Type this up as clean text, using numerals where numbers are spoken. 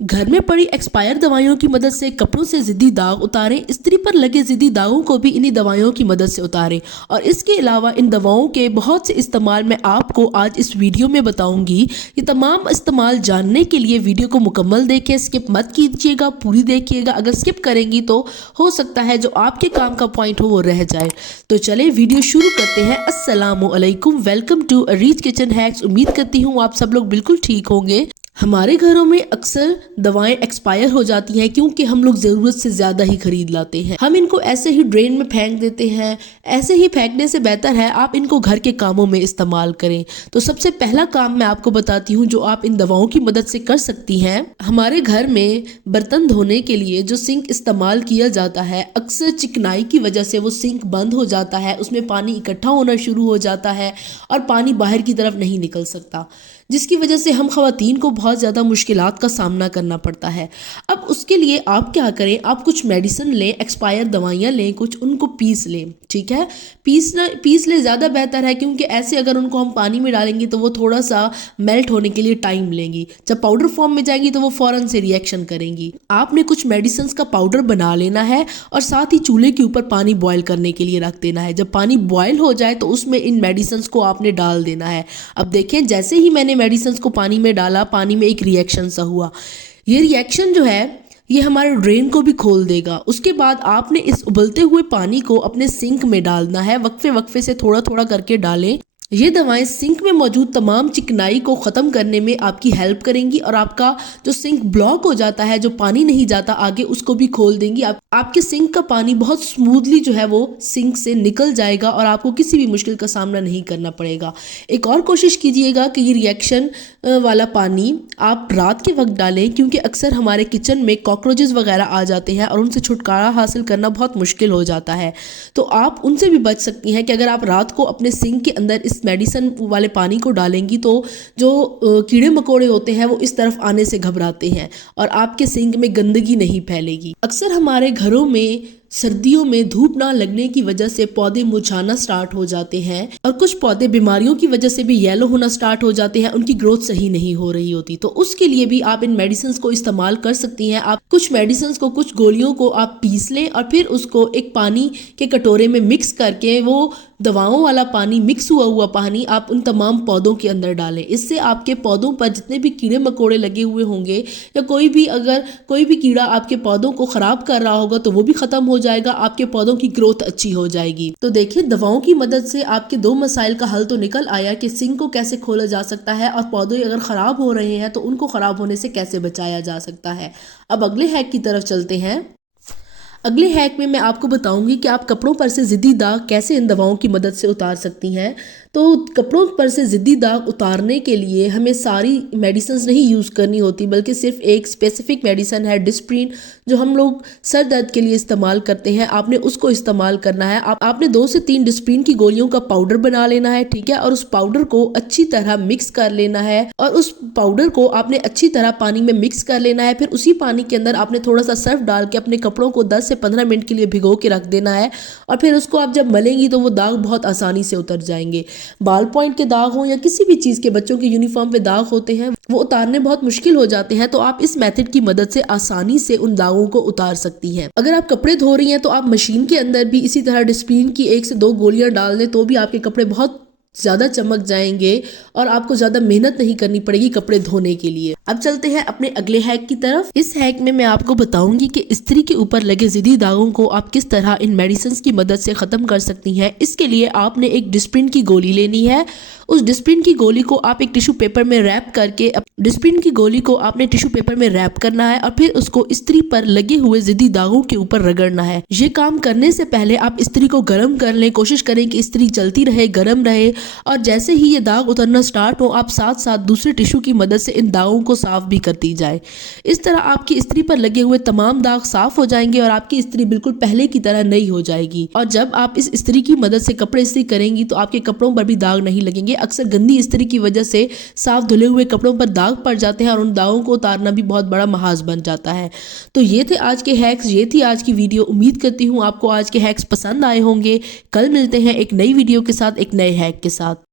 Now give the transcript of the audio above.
घर में पड़ी एक्सपायर दवाइयों की मदद से कपड़ों से जिद्दी दाग उतारें। स्त्री पर लगे जिद्दी दागों को भी इन्हीं दवाइयों की मदद से उतारें। और इसके अलावा इन दवाओं के बहुत से इस्तेमाल मैं आपको आज इस वीडियो में बताऊंगी। ये तमाम इस्तेमाल जानने के लिए वीडियो को मुकम्मल देखें, स्किप मत कीजिएगा, पूरी देखिएगा। अगर स्किप करेंगी तो हो सकता है जो आपके काम का पॉइंट हो वो रह जाए। तो चले वीडियो शुरू करते हैं। अस्सलामुअलैकुम, welcome to Areej kitchen hacks. उम्मीद करती हूँ आप सब लोग बिल्कुल ठीक होंगे। हमारे घरों में अक्सर दवाएं एक्सपायर हो जाती हैं क्योंकि हम लोग ज़रूरत से ज़्यादा ही खरीद लाते हैं। हम इनको ऐसे ही ड्रेन में फेंक देते हैं। ऐसे ही फेंकने से बेहतर है आप इनको घर के कामों में इस्तेमाल करें। तो सबसे पहला काम मैं आपको बताती हूँ जो आप इन दवाओं की मदद से कर सकती हैं। हमारे घर में बर्तन धोने के लिए जो सिंक इस्तेमाल किया जाता है, अक्सर चिकनाई की वजह से वो सिंक बंद हो जाता है, उसमें पानी इकट्ठा होना शुरू हो जाता है और पानी बाहर की तरफ नहीं निकल सकता, जिसकी वजह से हम खवातीन को बहुत ज़्यादा मुश्किलात का सामना करना पड़ता है। अब उसके लिए आप क्या करें, आप कुछ मेडिसिन लें, एक्सपायर दवाइयाँ लें, कुछ उनको पीस लें। ठीक है, पीस लें ज़्यादा बेहतर है क्योंकि ऐसे अगर उनको हम पानी में डालेंगे तो वो थोड़ा सा मेल्ट होने के लिए टाइम लेंगी। जब पाउडर फॉर्म में जाएंगी तो वो फ़ौरन से रिएक्शन करेंगी। आपने कुछ मेडिसिन का पाउडर बना लेना है और साथ ही चूल्हे के ऊपर पानी बॉयल करने के लिए रख देना है। जब पानी बॉयल हो जाए तो उसमें इन मेडिसिन को आपने डाल देना है। अब देखें, जैसे ही मैंने मेडिसिन को पानी में डाला, पानी में एक रिएक्शन सा हुआ। ये रिएक्शन जो है ये हमारे ड्रेन को भी खोल देगा। उसके बाद आपने इस उबलते हुए पानी को अपने सिंक में डालना है। वक्फे वक्फे से थोड़ा थोड़ा करके डालें। ये दवाएं सिंक में मौजूद तमाम चिकनाई को ख़त्म करने में आपकी हेल्प करेंगी और आपका जो सिंक ब्लॉक हो जाता है, जो पानी नहीं जाता आगे, उसको भी खोल देंगी। आपके सिंक का पानी बहुत स्मूथली जो है वो सिंक से निकल जाएगा और आपको किसी भी मुश्किल का सामना नहीं करना पड़ेगा। एक और कोशिश कीजिएगा कि ये रिएक्शन वाला पानी आप रात के वक्त डालें क्योंकि अक्सर हमारे किचन में कॉकरोचेस वगैरह आ जाते हैं और उनसे छुटकारा हासिल करना बहुत मुश्किल हो जाता है। तो आप उनसे भी बच सकती हैं कि अगर आप रात को अपने सिंक के अंदर इस मेडिसिन वाले पानी को डालेंगी तो जो कीड़े मकोड़े होते हैं वो इस तरफ आने से घबराते हैं और आपके सिंक में गंदगी नहीं फैलेगी। अक्सर हमारे घरों में सर्दियों में धूप ना लगने की वजह से पौधे मुरझाना स्टार्ट हो जाते हैं और कुछ पौधे बीमारियों की वजह से भी येलो होना स्टार्ट हो जाते हैं, उनकी ग्रोथ सही नहीं हो रही होती। तो उसके लिए भी आप इन मेडिसिन को इस्तेमाल कर सकती हैं। आप कुछ मेडिसिन को, कुछ गोलियों को आप पीस लें और फिर उसको एक पानी के कटोरे में मिक्स करके वो दवाओं वाला पानी, मिक्स हुआ पानी आप उन तमाम पौधों के अंदर डालें। इससे आपके पौधों पर जितने भी कीड़े मकोड़े लगे हुए होंगे या अगर कोई भी कीड़ा आपके पौधों को ख़राब कर रहा होगा तो वो भी ख़त्म हो जाएगा। आपके पौधों की ग्रोथ अच्छी हो जाएगी। तो देखिए, दवाओं की मदद से आपके दो मसाइल का हल तो निकल आया कि सिंक को कैसे खोला जा सकता है और पौधे अगर ख़राब हो रहे हैं तो उनको ख़राब होने से कैसे बचाया जा सकता है। अब अगले हैक की तरफ चलते हैं। अगले हैक में मैं आपको बताऊंगी कि आप कपड़ों पर से ज़िद्दी दाग कैसे इन दवाओं की मदद से उतार सकती हैं। तो कपड़ों पर से ज़िद्दी दाग उतारने के लिए हमें सारी मेडिसिन नहीं यूज़ करनी होती, बल्कि सिर्फ एक स्पेसिफिक मेडिसिन है डिस्प्रिन, जो हम लोग सर दर्द के लिए इस्तेमाल करते हैं। आपने उसको इस्तेमाल करना है। आपने 2 से 3 डिस्प्रिन की गोलियों का पाउडर बना लेना है। ठीक है, और उस पाउडर को अच्छी तरह मिक्स कर लेना है और उस पाउडर को आपने अच्छी तरह पानी में मिक्स कर लेना है। फिर उसी पानी के अंदर आपने थोड़ा सा सर्फ डाल के अपने कपड़ों को 10 से 15 मिनट के लिए भिगो के रख देना है और फिर उसको आप जब मलेंगी तो वो दाग बहुत आसानी से उतर जाएंगे। बाल पॉइंट के दाग हो या किसी भी चीज़ के, बच्चों के यूनिफॉर्म पे दाग होते हैं, वो उतारने बहुत मुश्किल हो जाते हैं। तो आप इस मेथड की मदद से आसानी से उन दागों को उतार सकती हैं। अगर आप कपड़े धो रही हैं तो आप मशीन के अंदर भी इसी तरह डिस्प्रिन की 1 से 2 गोलियां डाल दें तो भी आपके कपड़े बहुत ज़्यादा चमक जाएंगे और आपको ज़्यादा मेहनत नहीं करनी पड़ेगी कपड़े धोने के लिए। अब चलते हैं अपने अगले हैक की तरफ। इस हैक में मैं आपको बताऊंगी कि स्त्री के ऊपर लगे ज़िद्दी दागों को आप किस तरह इन मेडिसिन की मदद से ख़त्म कर सकती हैं। इसके लिए आपने एक डिस्प्रिन की गोली लेनी है। उस डिस्प्रिन की गोली को आप एक टिश्यू पेपर में रैप करके, डिस्प्रिन की गोली को आपने टिश्यू पेपर में रैप करना है और फिर उसको स्त्री पर लगे हुए ज़िद्दी दागों के ऊपर रगड़ना है। ये काम करने से पहले आप स्त्री को गर्म कर लें। कोशिश करें कि स्त्री चलती रहे, गर्म रहे और जैसे ही ये दाग उतरना स्टार्ट हो आप साथ साथ दूसरे टिश्यू की मदद से इन दागों को साफ भी करती जाए। इस तरह आपकी स्त्री पर लगे हुए तमाम दाग साफ हो जाएंगे और आपकी स्त्री बिल्कुल पहले की तरह नई हो जाएगी। और जब आप इस स्त्री की मदद से कपड़े इस्त्री करेंगी तो आपके कपड़ों पर भी दाग नहीं लगेंगे। अक्सर गंदी स्त्री की वजह से साफ धुले हुए कपड़ों पर दाग पड़ जाते हैं और उन दागों को उतारना भी बहुत बड़ा महाज बन जाता है। तो ये थे आज के हैक्स, ये थी आज की वीडियो। उम्मीद करती हूँ आपको आज के हैक्स पसंद आए होंगे। कल मिलते हैं एक नई वीडियो के साथ, एक नए हैक के साथ।